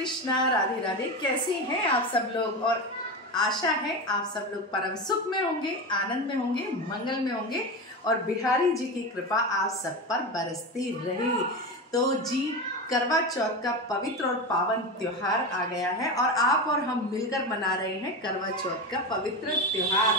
कृष्णा, राधे राधे। कैसे हैं आप सब लोग? और आशा है आप सब लोग परम सुख में होंगे, आनंद में होंगे, मंगल में होंगे और बिहारी जी की कृपा आप सब पर बरसती रहे। तो जी, करवा चौथ का पवित्र और पावन त्योहार आ गया है और आप और हम मिलकर मना रहे हैं करवा चौथ का पवित्र त्योहार।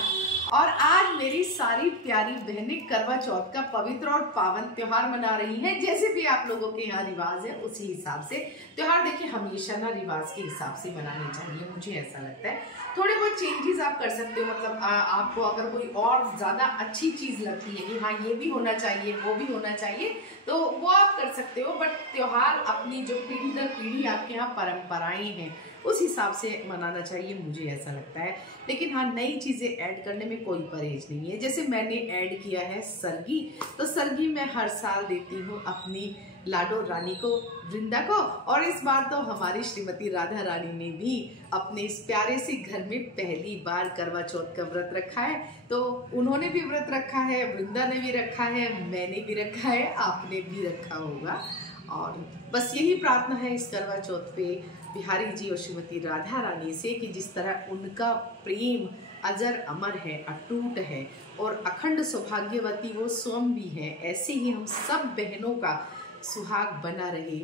और आज मेरी सारी प्यारी बहनें करवा चौथ का पवित्र और पावन त्योहार मना रही हैं। जैसे भी आप लोगों के यहाँ रिवाज है उसी हिसाब से त्योहार देखिए हमेशा ना रिवाज के हिसाब से मनाने चाहिए, मुझे ऐसा लगता है। थोड़े बहुत चेंजेस आप कर सकते हो, मतलब आपको अगर कोई और ज्यादा अच्छी चीज लगती है कि हाँ ये भी होना चाहिए वो भी होना चाहिए तो वो आप कर सकते हो, बट त्योहार अपनी जो पीढ़ी दर पीढ़ी आपके यहाँ परंपराएं हैं उस हिसाब से मनाना चाहिए, मुझे ऐसा लगता है। लेकिन हाँ, नई चीजें ऐड करने में कोई परहेज नहीं है। जैसे मैंने ऐड किया है सरगी, तो सरगी मैं हर साल देती हूँ अपनी लाडो रानी को, वृंदा को, और इस बार तो हमारी श्रीमती राधा रानी ने भी अपने इस प्यारे से घर में पहली बार करवा चौथ का व्रत रखा है। तो उन्होंने भी व्रत रखा है, वृंदा ने भी रखा है, मैंने भी रखा है, आपने भी रखा होगा। और बस यही प्रार्थना है इस करवा चौथ पे बिहारी जी और श्रीमती राधा रानी से कि जिस तरह उनका प्रेम अजर अमर है, अटूट है और अखंड सौभाग्यवती वो स्वयं भी है, ऐसे ही हम सब बहनों का सुहाग बना रहे,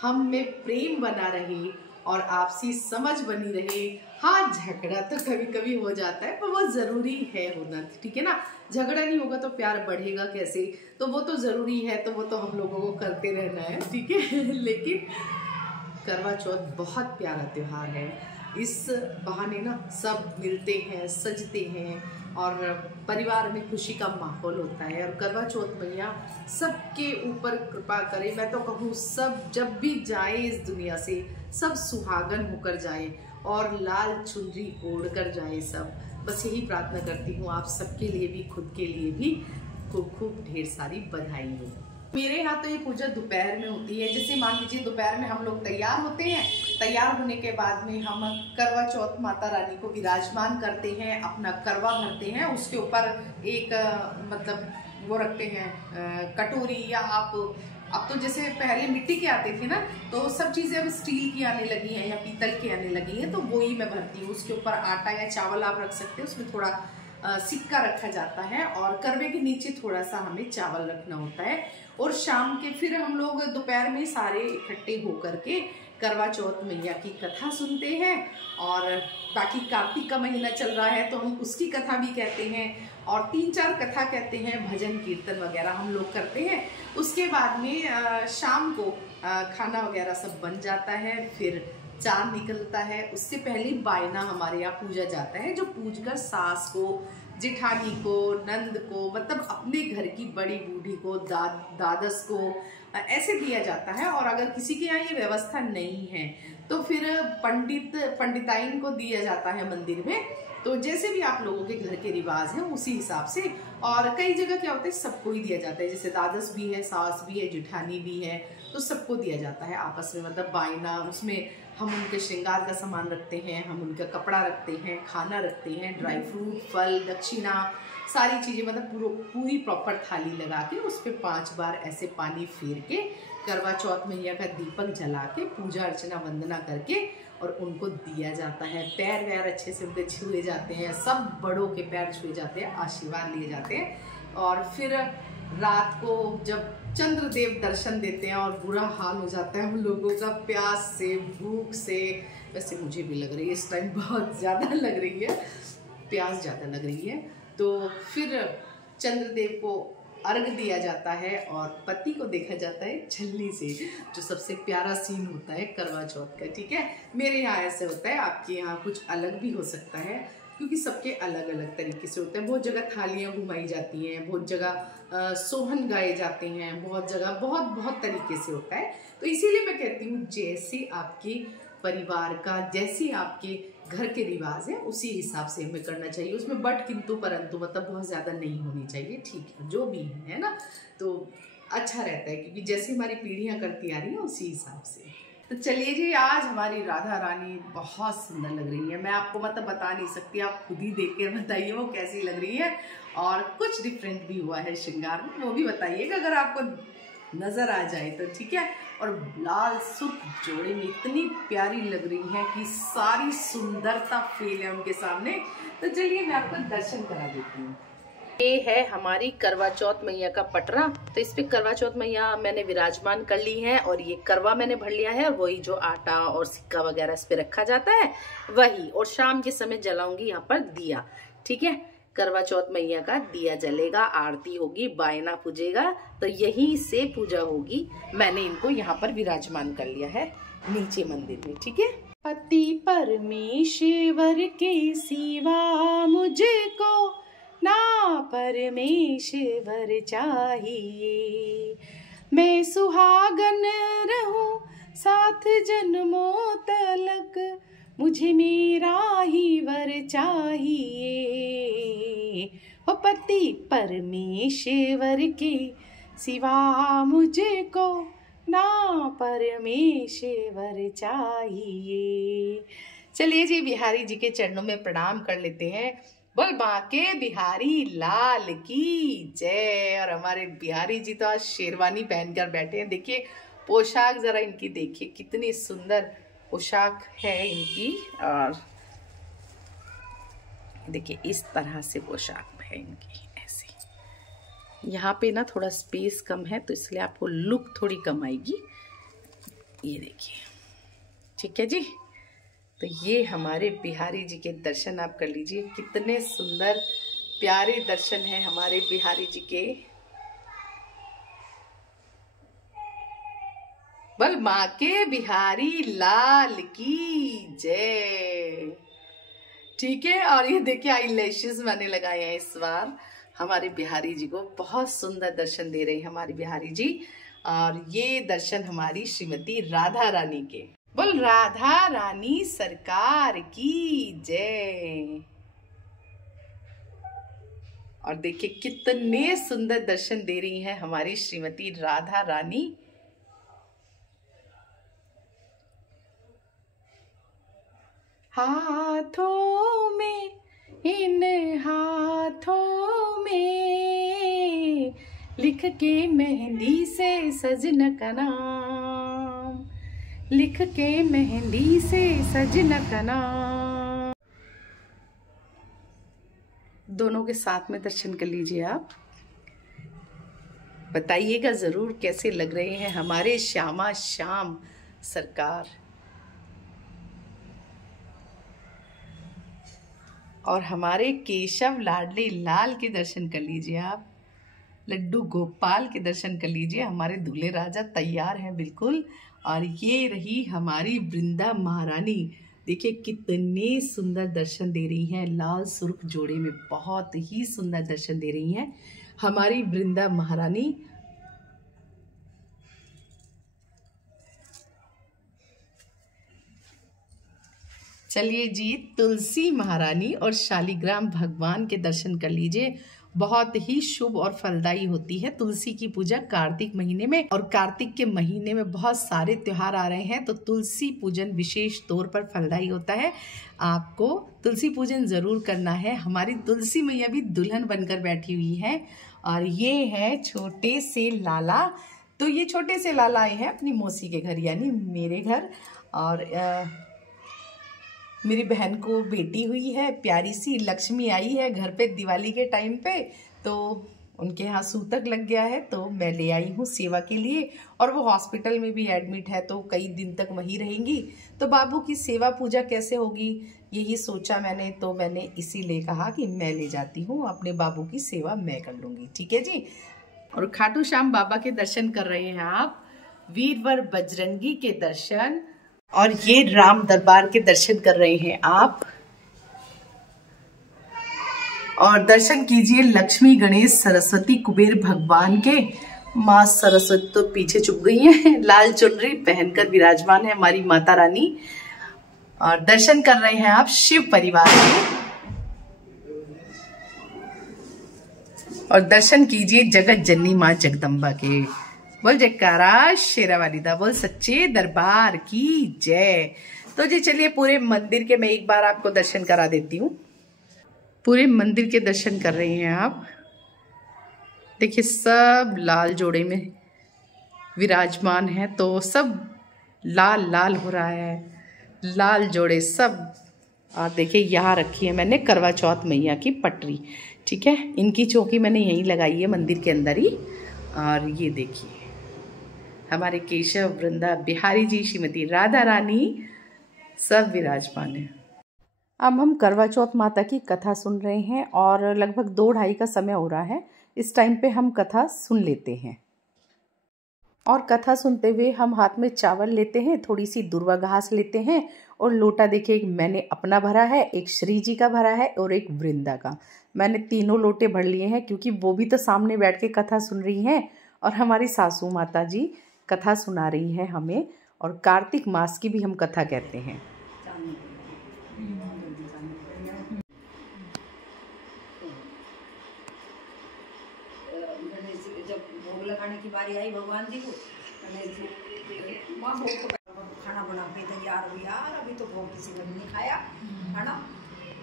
हम में प्रेम बना रहे और आपसी समझ बनी रहे। हाँ, झगड़ा तो कभी कभी हो जाता है पर वो जरूरी है होना, ठीक है ना। झगड़ा नहीं होगा तो प्यार बढ़ेगा कैसे, तो वो तो जरूरी है, तो वो तो हम लोगों को करते रहना है, ठीक है। लेकिन करवा चौथ बहुत प्यारा त्योहार है। इस बहाने ना सब मिलते हैं, सजते हैं और परिवार में खुशी का माहौल होता है। और करवा चौथ मैया सबके ऊपर कृपा करे। मैं तो कहूँ सब जब भी जाए इस दुनिया से सब सुहागन होकर जाए और लाल चुनरी ओढ़ कर जाए सब। बस यही प्रार्थना करती हूँ आप सबके लिए भी, खुद के लिए भी खूब खूब ढेर सारी बधाई हो। मेरे यहाँ तो ये पूजा दोपहर में होती है। जैसे मान लीजिए दोपहर में हम लोग तैयार होते हैं, तैयार होने के बाद में हम करवा चौथ माता रानी को विराजमान करते हैं, अपना करवा भरते हैं, उसके ऊपर एक मतलब वो रखते हैं कटोरी, या आप अब तो जैसे पहले मिट्टी के आते थे ना, तो सब चीजें अब स्टील की आने लगी हैं या पीतल की आने लगी हैं, तो वो ही मैं भरती हूँ। उसके ऊपर आटा या चावल आप रख सकते हैं, उसमें थोड़ा सिक्का रखा जाता है और करवे के नीचे थोड़ा सा हमें चावल रखना होता है। और शाम के फिर हम लोग दोपहर में सारे इकट्ठे होकर के करवा चौथ मैया की कथा सुनते हैं। और बाकी कार्तिक का महीना चल रहा है तो हम उसकी कथा भी कहते हैं और 3-4 कथा कहते हैं, भजन कीर्तन वगैरह हम लोग करते हैं। उसके बाद में शाम को खाना वगैरह सब बन जाता है, फिर चांद निकलता है। उससे पहले बायना हमारे यहाँ पूजा जाता है, जो पूज कर सास को, जेठानी को, नंद को, मतलब अपने घर की बड़ी बूढ़ी को, दादस को ऐसे दिया जाता है। और अगर किसी के यहाँ ये व्यवस्था नहीं है तो फिर पंडिताइन को दिया जाता है मंदिर में। तो जैसे भी आप लोगों के घर के रिवाज हैं उसी हिसाब से। और कई जगह क्या होता है सबको ही दिया जाता है, जैसे दादस भी है, सास भी है, जेठानी भी है, तो सबको दिया जाता है आपस में, मतलब बायना। उसमें हम उनके श्रृंगार का सामान रखते हैं, हम उनका कपड़ा रखते हैं, खाना रखते हैं, ड्राई फ्रूट, फल, दक्षिणा, सारी चीज़ें, मतलब पूरी प्रॉपर थाली लगा के उस पर 5 बार ऐसे पानी फेर के करवा चौथ मैया का दीपक जला के पूजा अर्चना वंदना करके और उनको दिया जाता है। पैर वैर अच्छे से उनके छुए जाते हैं, सब बड़ों के पैर छुए जाते हैं, आशीर्वाद लिए जाते हैं। और फिर रात को जब चंद्रदेव दर्शन देते हैं और बुरा हाल हो जाता है हम लोगों का प्यास से, भूख से, वैसे मुझे भी लग रही है इस टाइम, बहुत ज़्यादा लग रही है, प्यास ज़्यादा लग रही है। तो फिर चंद्रदेव को अर्घ दिया जाता है और पति को देखा जाता है छलनी से, जो सबसे प्यारा सीन होता है करवा चौथ का, ठीक है। मेरे यहाँ ऐसे होता है, आपके यहाँ कुछ अलग भी हो सकता है क्योंकि सबके अलग अलग तरीके से होते हैं। बहुत जगह थालियाँ घुमाई जाती हैं, बहुत जगह सोहन गाए जाते हैं, बहुत जगह बहुत तरीके से होता है। तो इसीलिए मैं कहती हूँ जैसे आपके परिवार का, जैसे आपके घर के रिवाज है उसी हिसाब से हमें करना चाहिए। उसमें बट किंतु परंतु मतलब बहुत ज़्यादा नहीं होनी चाहिए, ठीक है, जो भी है ना, तो अच्छा रहता है क्योंकि जैसे हमारी पीढ़ियाँ करती आ रही हैं उसी हिसाब से। तो चलिए जी, आज हमारी राधा रानी बहुत सुंदर लग रही है। मैं आपको मतलब बता नहीं सकती, आप खुद ही देख कर बताइए वो कैसी लग रही है। और कुछ डिफरेंट भी हुआ है श्रृंगार में, वो भी बताइएगा अगर आपको नजर आ जाए तो ठीक है। और लाल सुर्ख जोड़े में इतनी प्यारी लग रही है कि सारी सुंदरता फेल है उनके सामने। तो चलिए मैं आपको दर्शन करा देती हूँ। ये है हमारी करवा चौथ मैया का पटरा। तो इस पे करवा चौथ मैया मैंने विराजमान कर ली है और ये करवा मैंने भर लिया है। वही जो आटा और सिक्का वगैरह इस पे रखा जाता है वही। और शाम के समय जलाऊंगी यहाँ पर दिया, ठीक है। करवा चौथ मैया का दिया जलेगा, आरती होगी, बायना पूजेगा, तो यहीं से पूजा होगी। मैंने इनको यहाँ पर विराजमान कर लिया है नीचे मंदिर में, ठीक है। पति परमेश्वर के सिवा मुझको ना परमेश्वर चाहिए। मैं सुहागन रहूं साथ जन्मों तलक, मुझे मेरा ही वर चाहिए। हो पति परमेश्वर के सिवा मुझको ना परमेश्वर चाहिए। चलिए जी बिहारी जी के चरणों में प्रणाम कर लेते हैं। बोल बांके बिहारी लाल की जय। और हमारे बिहारी जी तो आज शेरवानी पहनकर बैठे हैं। देखिए पोशाक जरा इनकी देखिए, कितनी सुंदर पोशाक है इनकी। और देखिए इस तरह से पोशाक है इनकी, ऐसी। यहाँ पे ना थोड़ा स्पेस कम है तो इसलिए आपको लुक थोड़ी कम आएगी। ये देखिए, ठीक है जी। तो ये हमारे बिहारी जी के दर्शन आप कर लीजिए। कितने सुंदर प्यारे दर्शन हैं हमारे बिहारी जी के। बल माँ के बिहारी लाल की जय, ठीक है। और ये देखिए आई लैशेस मैंने लगाए हैं इस बार हमारे बिहारी जी को। बहुत सुंदर दर्शन दे रहे हैं हमारे बिहारी जी। और ये दर्शन हमारी श्रीमती राधा रानी के। बोल राधा रानी सरकार की जय। और देखिए कितने सुंदर दर्शन दे रही हैं हमारी श्रीमती राधा रानी। हाथों में, इन हाथों में लिख के मेहंदी से सजना का नाम, लिख के मेहंदी से सजना का नाम। दोनों के साथ में दर्शन कर लीजिए आप। बताइएगा जरूर कैसे लग रहे हैं हमारे श्यामा श्याम सरकार। और हमारे केशव लाडली लाल के दर्शन कर लीजिए आप। लड्डू गोपाल के दर्शन कर लीजिए। हमारे दूल्हे राजा तैयार हैं बिल्कुल। और ये रही हमारी वृंदा महारानी। देखिए कितने सुंदर दर्शन दे रही हैं, लाल सुर्ख जोड़े में बहुत ही सुंदर दर्शन दे रही हैं हमारी वृंदा महारानी। चलिए जी तुलसी महारानी और शालिग्राम भगवान के दर्शन कर लीजिए। बहुत ही शुभ और फलदायी होती है तुलसी की पूजा कार्तिक महीने में। और कार्तिक के महीने में बहुत सारे त्योहार आ रहे हैं तो तुलसी पूजन विशेष तौर पर फलदायी होता है। आपको तुलसी पूजन जरूर करना है। हमारी तुलसी मैया भी दुल्हन बनकर बैठी हुई है। और ये है छोटे से लाला। तो ये छोटे से लाला आए हैं अपनी मौसी के घर यानी मेरे घर। और मेरी बहन को बेटी हुई है प्यारी सी, लक्ष्मी आई है घर पे दिवाली के टाइम पे। तो उनके यहाँ सूतक लग गया है तो मैं ले आई हूँ सेवा के लिए। और वो हॉस्पिटल में भी एडमिट है तो कई दिन तक वहीं रहेंगी। तो बाबू की सेवा पूजा कैसे होगी यही सोचा मैंने। तो मैंने इसीलिए कहा कि मैं ले जाती हूँ, अपने बाबू की सेवा मैं कर लूँगी, ठीक है जी। और खाटू श्याम बाबा के दर्शन कर रहे हैं आप, वीरवर बजरंगी के दर्शन। और ये राम दरबार के दर्शन कर रहे हैं आप। और दर्शन कीजिए लक्ष्मी गणेश सरस्वती कुबेर भगवान के। माँ सरस्वती तो पीछे छुप गई हैं, लाल चुनरी पहनकर विराजमान है हमारी माता रानी। और दर्शन कर रहे हैं आप शिव परिवार के। और दर्शन कीजिए जगत जननी माँ जगदम्बा के। बोल जयकारा शेरा वाली दा, बोल सच्चे दरबार की जय। तो जी चलिए पूरे मंदिर के मैं एक बार आपको दर्शन करा देती हूँ। पूरे मंदिर के दर्शन कर रहे हैं आप। देखिए सब लाल जोड़े में विराजमान हैं। तो सब लाल लाल हो रहा है, लाल जोड़े सब। और देखिए यहाँ रखी है मैंने करवा चौथ मैया की पटरी, ठीक है। इनकी चौकी मैंने यहीं लगाई है मंदिर के अंदर ही। और ये देखिए हमारे केशव, वृंदा, बिहारी जी, श्रीमती राधा रानी सब विराजमान है। अब हम करवा चौथ माता की कथा सुन रहे हैं और लगभग 2-2:30 का समय हो रहा है। इस टाइम पे हम कथा सुन लेते हैं। और कथा सुनते हुए हम हाथ में चावल लेते हैं, थोड़ी सी दुर्वा घास लेते हैं और लोटा देखिए एक मैंने अपना भरा है, एक श्री जी का भरा है और एक वृंदा का। मैंने तीनों लोटे भर लिए हैं क्योंकि वो भी तो सामने बैठ के कथा सुन रही हैं और हमारी सासू माता जी कथा सुना रही हैं हमें। और कार्तिक मास की भी हम कथा कहते हैं। जब भोग लगाने की बारी आई भगवान जी को, गणेश जी माँ भोग तो खाना बना के तैयार हुई, यार अभी तो भोग किसी ने नहीं खाया खाना,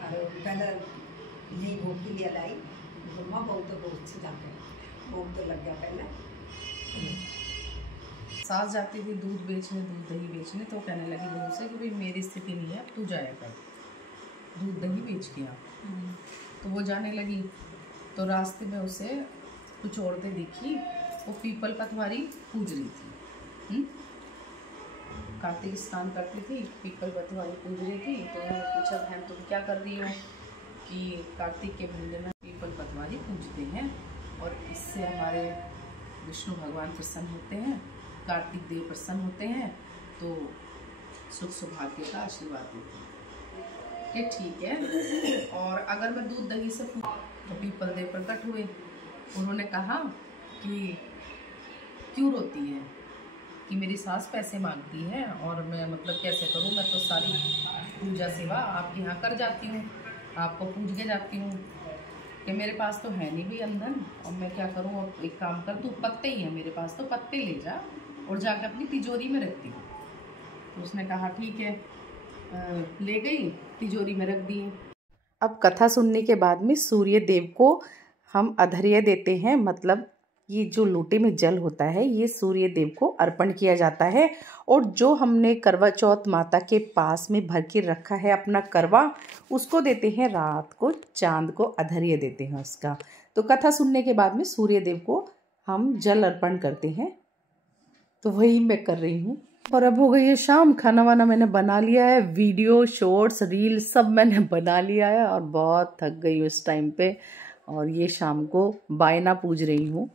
और पहले यही भोग के लिए लाई, तो माँ भोग तो बहुत से जाते हैं, भोग तो लग गया पहले। सास जाती थी दूध बेचने, दूध दही बेचने, तो कहने लगी बहू से कि भाई मेरी स्थिति नहीं है, तू जाया कर दूध दही बेच के आ। तो वो जाने लगी तो रास्ते में उसे कुछ औरतें दिखी, वो पीपल पतवारी पूज रही थी। कार्तिक स्नान करती थी, पीपल पतवारी पूज रही थी। तो उन्होंने पूछा बहन तुम क्या कर रही हो? कि कार्तिक के महीने में पीपल पतवारी पूजते हैं और इससे हमारे विष्णु भगवान प्रसन्न होते हैं, कार्तिक देव प्रसन्न होते हैं, तो सुख सौभाग्य का आशीर्वाद देते हैं। कि ठीक है, और अगर मैं दूध दही से तो पीपल देव प्रकट हुए। उन्होंने कहा कि क्यों रोती है, कि मेरी सास पैसे मांगती है और मैं मतलब कैसे करूं, मैं तो सारी पूजा सेवा आपके यहाँ कर जाती हूँ, आपको पूज के जाती हूँ, कि मेरे पास तो है नहीं भी अंधन, और मैं क्या करूँ। और एक काम कर, तू पत्ते ही है मेरे पास, तो पत्ते ले जा और जाकर अपनी तिजोरी में रखती हूँ। तो उसने कहा ठीक है, ले गई, तिजोरी में रख दिए। अब कथा सुनने के बाद में सूर्य देव को हम अधर्य देते हैं, मतलब ये जो लोटे में जल होता है ये सूर्य देव को अर्पण किया जाता है। और जो हमने करवा चौथ माता के पास में भर के रखा है अपना करवा, उसको देते हैं रात को, चांद को अधर्य देते हैं उसका। तो कथा सुनने के बाद में सूर्य देव को हम जल अर्पण करते हैं, तो वही मैं कर रही हूँ। और अब हो गई है शाम, खाना वाना मैंने बना लिया है, वीडियो शॉर्ट्स रील सब मैंने बना लिया है और बहुत थक गई उस टाइम पे। और ये शाम को बायना पूज रही हूँ।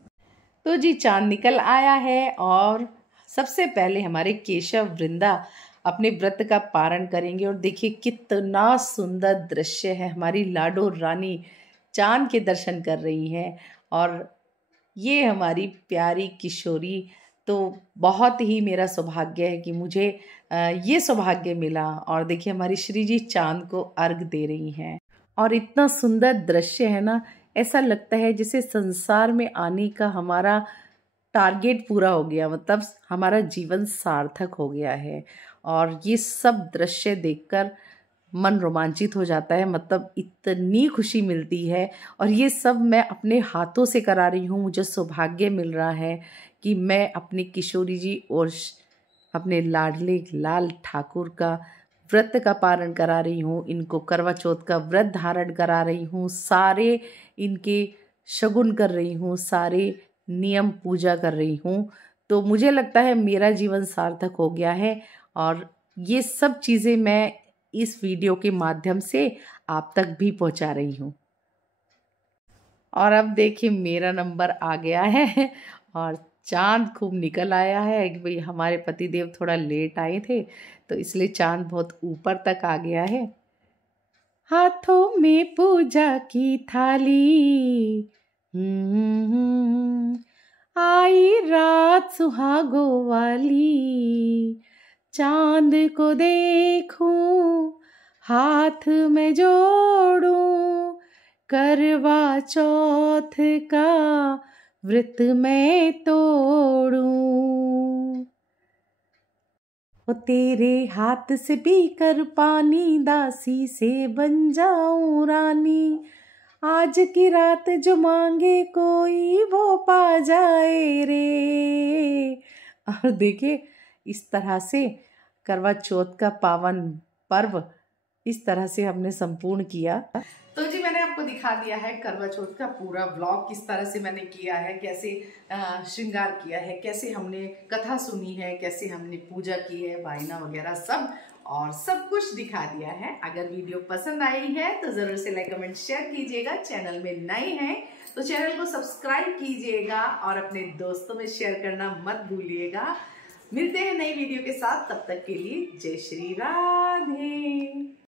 तो जी चांद निकल आया है और सबसे पहले हमारे केशव वृंदा अपने व्रत का पारण करेंगे। और देखिए कितना सुंदर दृश्य है, हमारी लाडो रानी चांद के दर्शन कर रही हैं और ये हमारी प्यारी किशोरी। तो बहुत ही मेरा सौभाग्य है कि मुझे ये सौभाग्य मिला। और देखिए हमारी श्री जी चांद को अर्घ दे रही हैं और इतना सुंदर दृश्य है ना, ऐसा लगता है जैसे संसार में आने का हमारा टारगेट पूरा हो गया, मतलब हमारा जीवन सार्थक हो गया है। और ये सब दृश्य देखकर मन रोमांचित हो जाता है, मतलब इतनी खुशी मिलती है। और ये सब मैं अपने हाथों से करा रही हूँ, मुझे सौभाग्य मिल रहा है कि मैं अपनी किशोरी जी और अपने लाडले लाल ठाकुर का व्रत का पारण करा रही हूँ, इनको करवा चौथ का व्रत धारण करा रही हूँ, सारे इनके शगुन कर रही हूँ, सारे नियम पूजा कर रही हूँ। तो मुझे लगता है मेरा जीवन सार्थक हो गया है और ये सब चीज़ें मैं इस वीडियो के माध्यम से आप तक भी पहुँचा रही हूँ। और अब देखिए मेरा नंबर आ गया है और चांद खूब निकल आया है कि भाई हमारे पतिदेव थोड़ा लेट आए थे, तो इसलिए चांद बहुत ऊपर तक आ गया है। हाथों में पूजा की थाली, आई रात सुहागो वाली, चांद को देखूं हाथ में जोड़ूं, करवा चौथ का व्रत मैं तोड़ूं। वो तेरे हाथ से पीकर पानी, दासी से बन जाऊं रानी, आज की रात जो मांगे कोई वो पा जाए रे, और देखिए इस तरह से करवा चौथ का पावन पर्व इस तरह से हमने संपूर्ण किया। तो जी मैंने आपको दिखा दिया है करवा चौथ का पूरा व्लॉग, किस तरह से मैंने किया है, कैसे श्रृंगार किया है, कैसे हमने कथा सुनी है, कैसे हमने पूजा की है, वाइना वगैरह सब, और सब कुछ दिखा दिया है। अगर वीडियो पसंद आई है तो जरूर से लाइक कमेंट शेयर कीजिएगा। चैनल में नए हैं तो चैनल को सब्सक्राइब कीजिएगा और अपने दोस्तों में शेयर करना मत भूलिएगा। मिलते हैं नई वीडियो के साथ, तब तक के लिए जय श्री राधे।